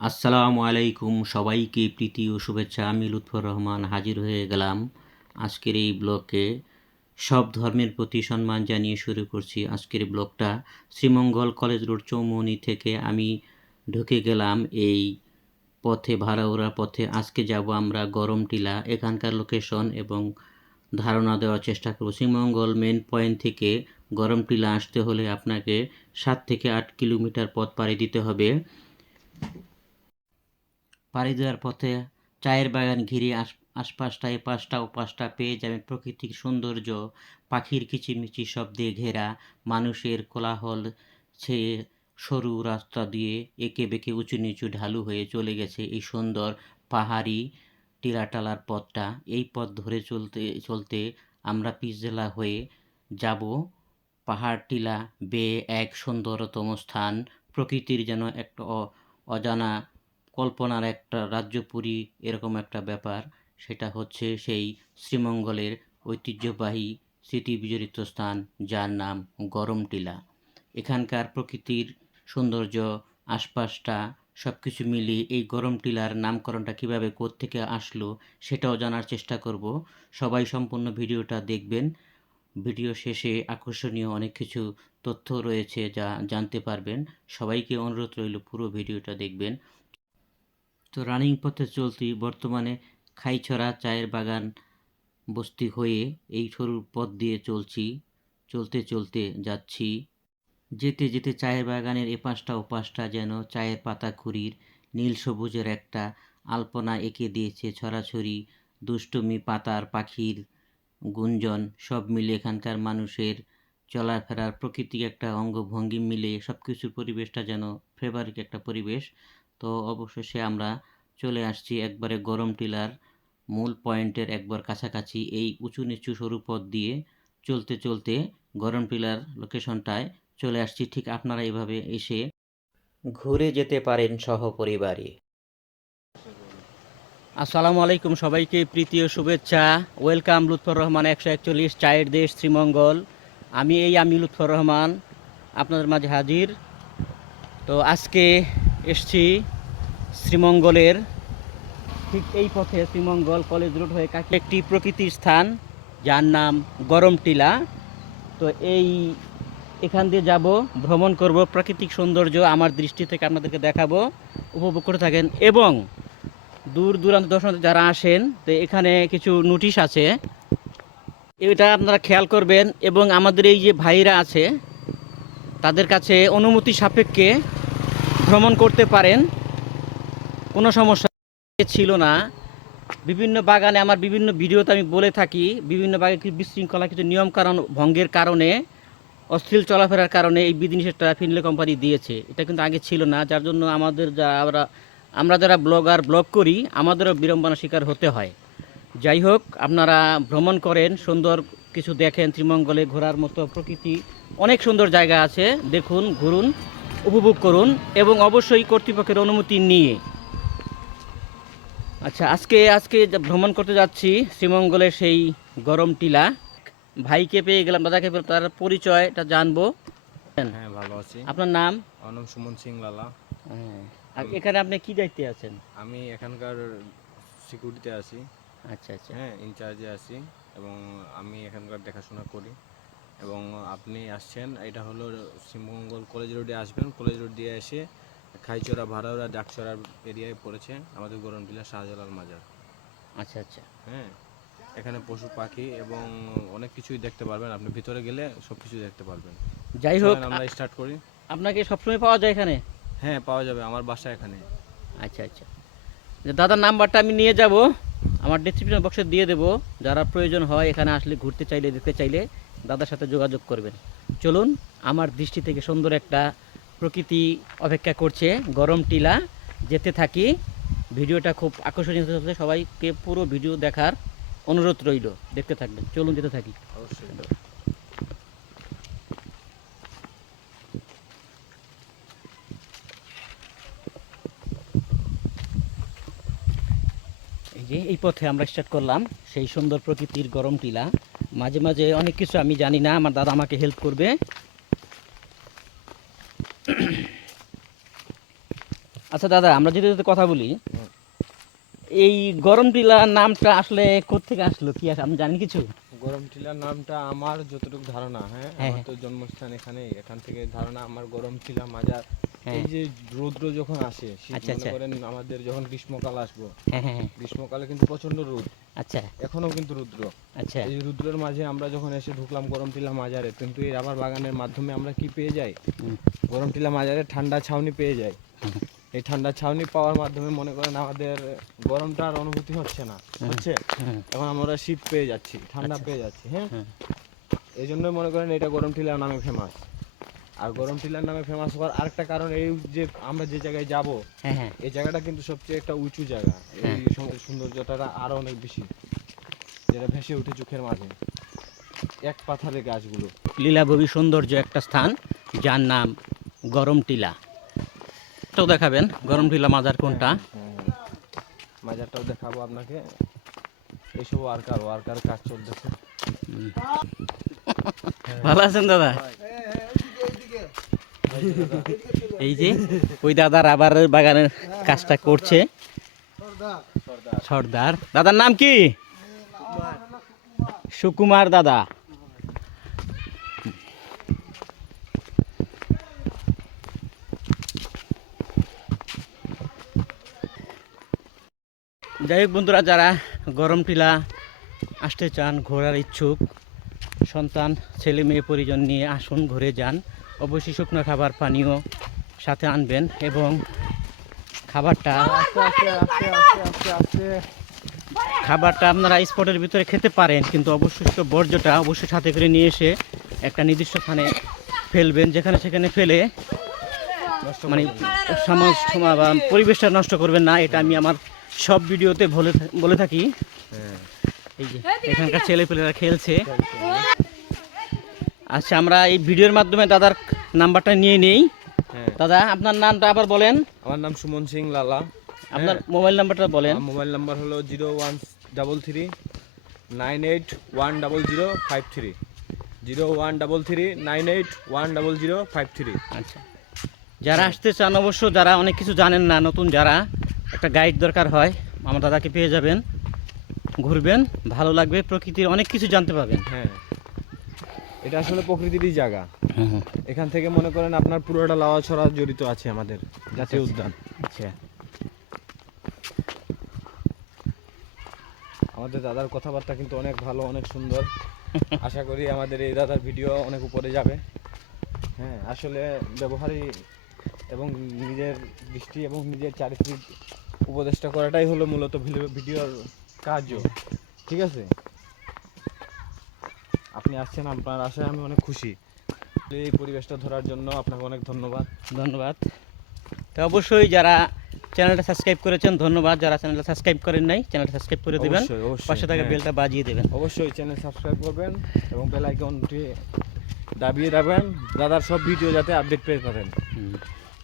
আসসালামু আলাইকুম, সবাইকে প্রীতি ও শুভেচ্ছা। আমি লুৎফর রহমান হাজির হয়ে গেলাম আজকের এই ব্লগে। সব ধর্মের প্রতি সম্মান জানিয়ে শুরু করছি আজকের ব্লগটা। শ্রীমঙ্গল কলেজ রোড চৌমুহনী থেকে আমি ঢুকে গেলাম এই পথে, ভাড়াউড়ার পথে। আজকে যাব আমরা গরমটিলা, এখানকার লোকেশন এবং ধারণা দেওয়ার চেষ্টা করব। শ্রীমঙ্গল মেন পয়েন্ট থেকে গরমটিলা আসতে হলে আপনাকে 7 থেকে 8 কিলোমিটার পথ পাড়ি দিতে হবে। পাড়ি দেওয়ার পথে চায়ের বাগান ঘিরে আশপাশটা এপাশটা ওপাশটা পেয়ে যাবেন প্রকৃতিক সৌন্দর্য, পাখির কিচিরমিচির শব্দে ঘেরা, মানুষের কোলাহল ছেয়ে সরু রাস্তা দিয়ে এঁকে বেঁকে উঁচু নিচু ঢালু হয়ে চলে গেছে এই সুন্দর পাহাড়ি টিলাটালার পথটা। এই পথ ধরে চলতে চলতে আমরা পিচজেলা হয়ে যাব পাহাড় টিলা বেয়ে এক সুন্দরতম স্থান। প্রকৃতির যেন একটা অজানা কল্পনার একটা রাজ্যপুরী, এরকম একটা ব্যাপার। সেটা হচ্ছে সেই শ্রীমঙ্গলের ঐতিহ্যবাহী স্মৃতি বিজড়িত স্থান, যার নাম গরমটিলা। এখানকার প্রকৃতির সৌন্দর্য, আশপাশটা সব কিছু মিলিয়ে এই গরমটিলার নামকরণটা কীভাবে কোত্থেকে আসলো সেটাও জানার চেষ্টা করব। সবাই সম্পূর্ণ ভিডিওটা দেখবেন। ভিডিও শেষে আকর্ষণীয় অনেক কিছু তথ্য রয়েছে যা জানতে পারবেন। সবাইকে অনুরোধ রইল পুরো ভিডিওটা দেখবেন। তো রানিং পথে চলতি বর্তমানে খাইছড়া চায়ের বাগান বস্তি হয়ে এই সরু পথ দিয়ে চলতে চলতে যাচ্ছি। যেতে যেতে চায়ের বাগানের এপাশটা ওপাশটা যেন চায়ের পাতাখুরির নীল সবুজের একটা আলপনা এঁকে দিয়েছে। ছড়াছড়ি দুষ্টুমি, পাতার পাখির গুঞ্জন সব মিলে এখানকার মানুষের চলাফেরার প্রকৃতিক একটা অঙ্গভঙ্গি মিলে সব কিছুর পরিবেশটা যেন ফেভারিক একটা পরিবেশ। তো অবশেষে আমরা চলে আসছি একবারে গরমটিলার মূল পয়েন্টের একবার কাছাকাছি। এই উঁচু নিচু সরু পথ দিয়ে চলতে চলতে গরমটিলার লোকেশনটায় চলে আসছি। ঠিক আপনারা এভাবে এসে ঘুরে যেতে পারেন সহপরিবারে। আসসালামু আলাইকুম, সবাইকে প্রীতি ও শুভেচ্ছা। ওয়েলকাম লুৎফর রহমান 141 চায়ের দেশ শ্রীমঙ্গল। আমি লুৎফর রহমান আপনাদের মাঝে হাজির। তো আজকে এসছি শ্রীমঙ্গলের ঠিক এই পথে, শ্রীমঙ্গল কলেজ রোড হয়ে কাছে একটি প্রকৃতির স্থান যার নাম গরমটিলা। তো এখান দিয়ে যাব, ভ্রমণ করব, প্রাকৃতিক সৌন্দর্য আমার দৃষ্টি থেকে আপনাদেরকে দেখাবো, উপভোগ করে থাকেন। এবং দূর দূরান্ত দর্শনার্থী যারা আসেন, তো এখানে কিছু নোটিশ আছে, এটা আপনারা খেয়াল করবেন। এবং আমাদের এই যে ভাইরা আছে তাদের কাছে অনুমতি সাপেক্ষে ভ্রমণ করতে পারেন, কোনো সমস্যা ছিল না। বিভিন্ন বাগানে আমার বিভিন্ন ভিডিওতে আমি বলে থাকি, বিভিন্ন বাগানে কিছু বিশৃঙ্খলা, কিছু নিয়মকানুন ভঙ্গের কারণে, অস্থির চলাফেরার কারণে এই বিধিনিষেধটা ফিনলে কোম্পানি দিয়েছে। এটা কিন্তু আগে ছিল না, যার জন্য আমরা যারা ব্লগ করি আমাদেরও বিড়ম্বনার শিকার হতে হয়। যাই হোক, আপনারা ভ্রমণ করেন, সুন্দর কিছু দেখেন। শ্রীমঙ্গলে ঘোরার মতো প্রকৃতি অনেক সুন্দর জায়গা আছে, দেখুন, ঘুরুন, উপভোগ করুন এবং অবশ্যই কর্তৃপক্ষের অনুমতি নিয়ে। আচ্ছা, আজকে ভ্রমণ করতে যাচ্ছি শ্রীমঙ্গলের সেই গরমটিলা। ভাইকে পেয়ে গেলাম, দাদাকে পেয়ে, তার পরিচয়টা জানবো। হ্যাঁ, ভালো আছি। আপনার নাম? আমার নাম সুমন সিং লালা। হ্যাঁ। আর এখানে আপনি কি দায়িত্বে আছেন? আমি এখানকার সিকিউরিটিতে আছি। আচ্ছা আচ্ছা। হ্যাঁ, ইনচার্জে আছি এবং আমি এখানকার দেখাশোনা করি। এবং আপনি আসছেন, এটা হলো শ্রীমঙ্গল কলেজ রোডে আসবেন। কলেজ রোড দিয়ে এসে খাইচড়া, ভাড়াউড়া, ডাকচড়ার এরিয়ায় পড়েছে আমাদের গরমটিলা শাহজালাল মাজার। আচ্ছা আচ্ছা। হ্যাঁ, এখানে পশু পাখি এবং অনেক কিছুই দেখতে পারবেন। আপনি ভিতরে গেলে সব কিছু দেখতে পারবেন। যাই হোক, আমরা স্টার্ট করি। আপনাকে সবসময় পাওয়া যায় এখানে? হ্যাঁ, পাওয়া যাবে, আমার বাসা এখানে। আচ্ছা আচ্ছা। দাদার নাম্বারটা আমি নিয়ে যাব, আমার ডিসক্রিপশন বক্সে দিয়ে দেবো। যারা প্রয়োজন হয় এখানে আসলে ঘুরতে চাইলে, দেখতে চাইলে দাদার সাথে যোগাযোগ করবেন। চলুন, আমার দৃষ্টি থেকে সুন্দর একটা প্রকৃতি অপেক্ষা করছে, গরমটিলা। যেতে থাকি, ভিডিওটা খুব আকর্ষণীয় হতে হচ্ছে, সবাইকে পুরো ভিডিও দেখার অনুরোধ রইল, দেখতে থাকবেন। চলুন, যেতে থাকি। অবশ্যই। এই পথে আমরা স্টার্ট করলাম সেই সুন্দর প্রকৃতির গরমটিলা। মাঝে মাঝে অনেক কিছু আমি জানি না, আমার দাদা আমাকে হেল্প করবে। আচ্ছা দাদা, আমরা যেতে যেতে কথা বলি, এই গরম টিলা নামটা আসলে কোত্থেকে আসলো, কি আপনি জানেন কিছু? গরম টিলার নামটা আমার যতটুকু ধারণা, হ্যাঁ হ্যাঁ আমার হ্যাঁ তো জন্মস্থান এখানেই, এখান থেকে ধারণা আমার গরম টিলা মাজার। হ্যাঁ। এই যে রৌদ্র যখন আসে শীত, আচ্ছা মনে আচ্ছা। করেন আমাদের যখন গ্রীষ্মকাল আসবো, হ্যাঁ হ্যাঁ হ্যাঁ। গ্রীষ্মকালে কিন্তু প্রচন্ড রোদ, আচ্ছা এখনো কিন্তু রুদ্র। আচ্ছা। এই রুদ্রের মাঝে আমরা যখন এসে ঢুকলাম গরম টিলা মাজারে, কিন্তু এই রাবার বাগানের মাধ্যমে আমরা কি পেয়ে যাই, হুম, গরম টিলা মাজারে ঠান্ডা ছাউনি পেয়ে যাই। হুম, এই ঠান্ডা ছাউনি পাওয়ার মাধ্যমে মনে করেন আমাদের গরমটা আর অনুভূতি হচ্ছে না, হচ্ছে হুম, এখন আমরা শীত পেয়ে যাচ্ছি, ঠান্ডা আচ্ছা। পেয়ে যাচ্ছি। হ্যাঁ, হুম, এই জন্যই মনে করেন এটা গরম টিলার নামে ফেমাস। আর গরম টিলার নামে ফেমাস হওয়ার আরেকটা কারণ এই যে আমরা যে জায়গায় যাব, হ্যাঁ হ্যাঁ এই জায়গাটা কিন্তু সবচেয়ে একটা উঁচু জায়গা, এই হ্যাঁ। সৌন্দর্যটা আরো অনেক বেশি, যেটা ভেসে উঠে চোখের মাঝে এক পাথারে গাছগুলো। লীলাভূমি সৌন্দর্য একটা স্থান যার নাম গরম টিলা। তো দেখাবেন গরম টিলা মাজার কোনটা? হ্যাঁ, মাজারটাও দেখাবো আপনাকে। এইসব ওয়ার্কার ওয়ার্কার কাজ চলতেছে। ভালো আছেন দাদা? এই যে ওই দাদা রাবার বাগানের কাজটা করছে, সর্দার। দাদার নাম কি? সুকুমার দাদা। যাই হোক বন্ধুরা, যারা গরম টিলা আসতে চান, ঘোরার ইচ্ছুক, সন্তান ছেলে মেয়ে পরিজন নিয়ে আসুন, ঘুরে যান। অবশ্যই শুকনো খাবার পানীয় সাথে আনবেন এবং খাবারটা খাবারটা আপনারা স্পটের ভিতরে খেতে পারেন, কিন্তু অবশিষ্ট বর্জ্যটা অবশ্যই সাথে করে নিয়ে এসে একটা নির্দিষ্ট স্থানে ফেলবেন, যেখানে সেখানে ফেলে মানে সমাজ বা পরিবেশটা নষ্ট করবেন না। এটা আমি আমার সব ভিডিওতে বলে থাকি। এই যে এখানকার ছেলেপেলেরা খেলছে। আচ্ছা, আমরা এই ভিডিওর মাধ্যমে দাদার নাম্বারটা নিয়ে নেই। হ্যাঁ, দাদা, আপনার নামটা আবার বলেন। আমার নাম সুমন সিং লালা। আপনার মোবাইল নাম্বারটা বলেন। আমার মোবাইল নাম্বার হলো 0133981053, 0133981053। আচ্ছা, যারা আসতে চান, অবশ্য যারা অনেক কিছু জানেন না, নতুন যারা, একটা গাইড দরকার হয়, আমার দাদাকে পেয়ে যাবেন, ঘুরবেন, ভালো লাগবে, প্রকৃতির অনেক কিছু জানতে পারবেন। হ্যাঁ, এটা আসলে প্রকৃতিরই জায়গা। এখান থেকে মনে করেন আপনার পুরোটা লাউয়াছড়া জড়িত আছে আমাদের জাতীয় উদ্যান। আচ্ছা, আমাদের দাদার কথাবার্তা কিন্তু অনেক ভালো, অনেক সুন্দর। আশা করি আমাদের এই দাদার ভিডিও অনেক উপরে যাবে। হ্যাঁ, আসলে ব্যবহারই এবং নিজের দৃষ্টি এবং নিজের চারিত্রিক উপদেষ্টা করাটাই হলো মূলত ভিডিওর কার্য। ঠিক আছে, আপনি আসছেন, আপনার আশায় আমি অনেক খুশি। এই পরিবেশটা ধরার জন্য আপনাকে অনেক ধন্যবাদ। ধন্যবাদ। তো অবশ্যই যারা চ্যানেলটা সাবস্ক্রাইব করেছেন ধন্যবাদ, যারা চ্যানেলটা সাবস্ক্রাইব করেন নাই চ্যানেলটা সাবস্ক্রাইব করে দেবেন, অবশ্যই, অবশ্যই, পাশে থাকা হ্যাঁ। বেলটা বাজিয়ে দেবেন। অবশ্যই চ্যানেল সাবস্ক্রাইব করবেন এবং বেল আইকনটি দাবিয়ে রাখবেন, দাদার সব ভিডিও যাতে আপডেট পেয়ে পারেন। হুম,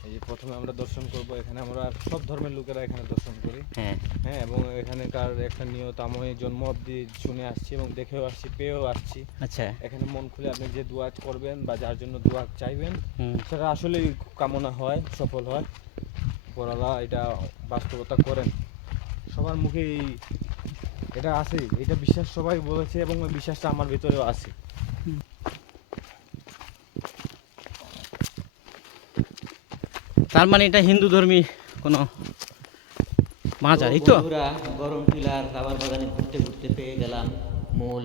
এই যে প্রথমে আমরা দর্শন করব, এখানে আমরা সব ধর্মের লোকেরা এখানে দর্শন করি। হ্যাঁ হ্যাঁ, এবং এখানকার একটা নিয়ত আমি জন্ম অবধি শুনে আসছি এবং দেখেও আসছি, পেয়েও আসছি। আচ্ছা। এখানে মন খুলে আপনি যে দোয়া করবেন বা যার জন্য দোয়া চাইবেন, হুম, সেটা আসলেই কামনা হয়, সফল হয়। উপরওয়ালা এটা বাস্তবতা করেন, সবার মুখেই এটা আছে, এটা বিশ্বাস সবাই বলেছে এবং ওই বিশ্বাসটা আমার ভিতরেও আছে। তার মানে এটা হিন্দু ধর্মী কোনো মাজার, এই তো? গরম টিলার রাবার বাগানে ঘুরতে ঘুরতে পেয়ে গেলাম মূল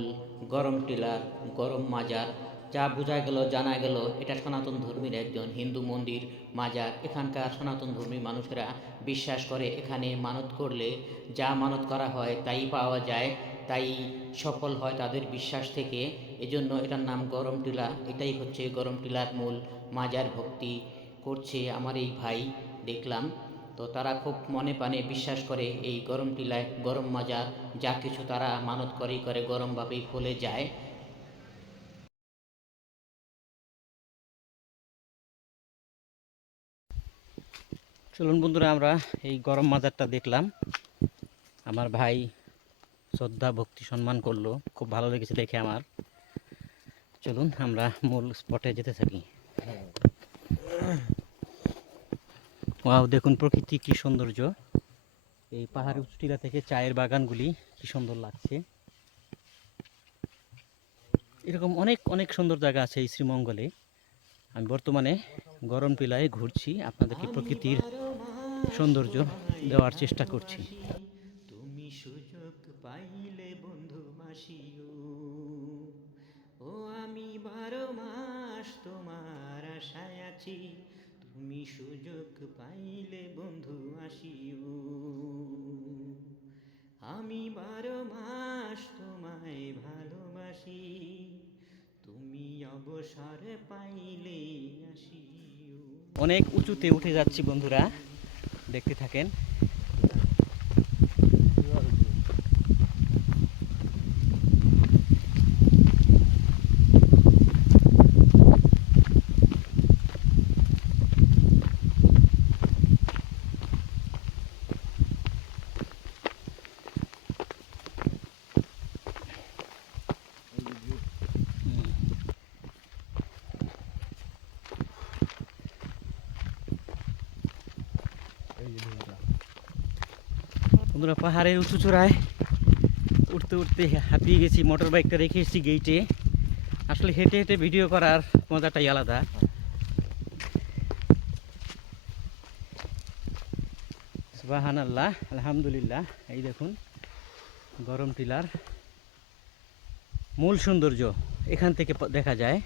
গরম টিলার গরম মাজার। যা বোঝা গেল, জানা গেল, এটা সনাতন ধর্মীর একজন হিন্দু মন্দির মাজার। এখানকার সনাতন ধর্মী মানুষেরা বিশ্বাস করে এখানে মানত করলে যা মানত করা হয় তাই পাওয়া যায়, তাই সফল হয় তাদের বিশ্বাস থেকে। এজন্য এটার নাম গরম টিলা। এটাই হচ্ছে গরম টিলার মূল মাজার। ভক্তি করছে আমার এই ভাই, দেখলাম। তো তারা খুব মনে প্রাণে বিশ্বাস করে এই গরম টিলায় গরম মাজার, যা কিছু তারা মানত করেই করে গরমভাবেই ফলে যায়। চলুন বন্ধুরা, আমরা এই গরম মাজারটা দেখলাম, আমার ভাই শ্রদ্ধা ভক্তি সম্মান করলো, খুব ভালো লেগেছে দেখে আমার। চলুন আমরা মূল স্পটে যেতে থাকি। ওয়াও, দেখুন প্রকৃতি কি সৌন্দর্য। এই পাহাড়ি উঁচু টিলা থেকে চায়ের বাগানগুলি কি সুন্দর লাগছে। এরকম অনেক অনেক সুন্দর জায়গা আছে এই শ্রীমঙ্গলে। আমি বর্তমানে গরম টিলায় ঘুরছি, আপনাদেরকে প্রকৃতির সৌন্দর্য দেওয়ার চেষ্টা করছি। তুমি সুযোগ পাইলে বন্ধু আসিও, ও আমি 12 মাস তোমার আশায় আছি। তুমি সুযোগ পাইলে বন্ধু আসিও, আমি 12 মাস তোমায় ভালোবাসি। তুমি অবসর পাইলে আসিও। অনেক উঁচুতে উঠে যাচ্ছি বন্ধুরা, দেখতে থাকেন। বন্ধুরা, পাহাড়ের উঁচু চূড়ায় উঠতে উঠতে হাঁপিয়ে গেছি, মোটর বাইকটা রেখে এসেছি গেইটে। আসলে হেঁটে হেঁটে ভিডিও করার মজাটাই আলাদা। সুবহানাল্লাহ, আলহামদুলিল্লাহ। এই দেখুন গরম টিলার মূল সৌন্দর্য এখান থেকে দেখা যায়।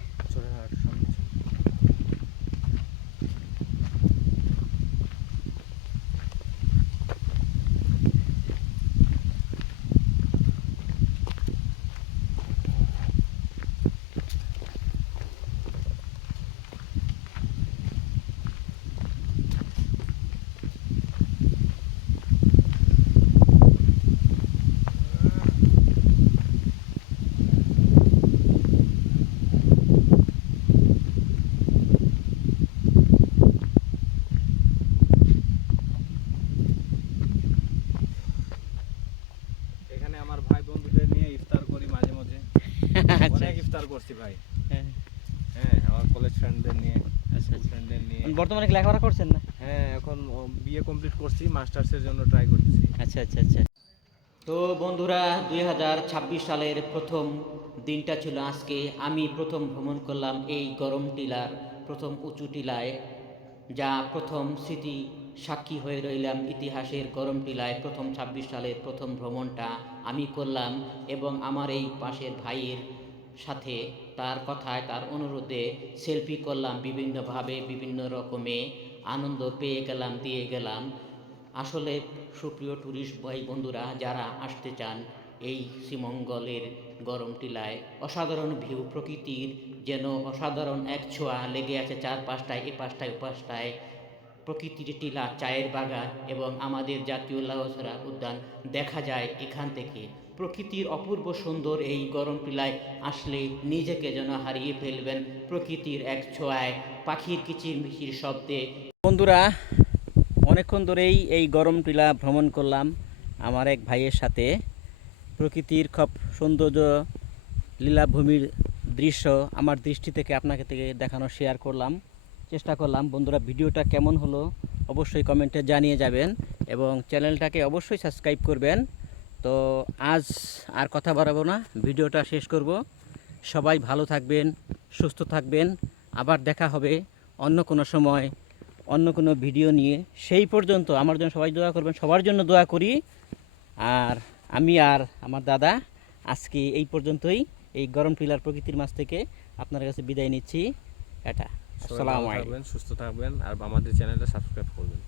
এখানে আমার ভাই বন্ধুদের নিয়ে ইফতার করি মাঝে মাঝে। অনেক ইফতার করছি ভাই। হ্যাঁ, হ্যাঁ, আমার কলেজ ফ্রেন্ডদের নিয়ে, আচ্ছা ফ্রেন্ডদের নিয়ে। বর্তমানে কি লেখাপড়া করছেন না? হ্যাঁ, এখন বিএ কমপ্লিট করছি, মাস্টার্সের জন্য ট্রাই করতেছি। আচ্ছা আচ্ছা আচ্ছা। তো বন্ধুরা, 2026 সালের প্রথম দিনটা ছিল আজকে। আমি প্রথম ভ্রমণ করলাম এই গরম টিলার প্রথম উঁচু টিলায়, যা প্রথম স্মৃতি সাক্ষী হয়ে রইলাম। ইতিহাসের গরম টিলায় প্রথম 26 সালের প্রথম ভ্রমণটা আমি করলাম, এবং আমার এই পাশের ভাইয়ের সাথে তার কথায়, তার অনুরোধে সেলফি করলাম বিভিন্নভাবে, বিভিন্ন রকমে আনন্দ পেয়ে গেলাম, দিয়ে গেলাম। আসলে সুপ্রিয় ট্যুরিস্ট ভাই বন্ধুরা, যারা আসতে চান এই শ্রীমঙ্গলের গরম টিলায়, অসাধারণ ভিউ, প্রকৃতির যেন অসাধারণ এক ছোঁয়া লেগে আছে চারপাশটায়, এ পাশটায় ও পাশটায়। প্রকৃতির টিলা, চায়ের বাগান এবং আমাদের জাতীয় লাউসরা উদ্যান দেখা যায় এখান থেকে। প্রকৃতির অপূর্ব সুন্দর এই গরম টিলায় আসলে নিজেকে যেন হারিয়ে ফেলবেন প্রকৃতির এক ছোঁয়ায়, পাখির কিচিরমিচির শব্দে। বন্ধুরা, অনেকক্ষণ ধরেই এই গরম টিলা ভ্রমণ করলাম আমার এক ভাইয়ের সাথে। প্রকৃতির খুব সৌন্দর্য, লীলাভূমির দৃশ্য আমার দৃষ্টি থেকে আপনাকে দেখানো শেয়ার করলাম, চেষ্টা করলাম। বন্ধুরা, ভিডিওটা কেমন হলো অবশ্যই কমেন্টে জানিয়ে যাবেন, এবং চ্যানেলটাকে অবশ্যই সাবস্ক্রাইব করবেন। তো আজ আর কথা বাড়াবো না, ভিডিওটা শেষ করব। সবাই ভালো থাকবেন, সুস্থ থাকবেন। আবার দেখা হবে অন্য কোনো সময়, অন্য কোনো ভিডিও নিয়ে। সেই পর্যন্ত আমার জন্য সবাই দোয়া করবেন, সবার জন্য দোয়া করি। আর আমি আর আমার দাদা আজকে এই পর্যন্তই। এই গরম টিলার প্রকৃতির মাঝ থেকে আপনার কাছে বিদায় নিচ্ছি। এটা সবাই ভালো থাকবেন, সুস্থ থাকবেন, আর আমাদের চ্যানেলটা সাবস্ক্রাইব করবেন।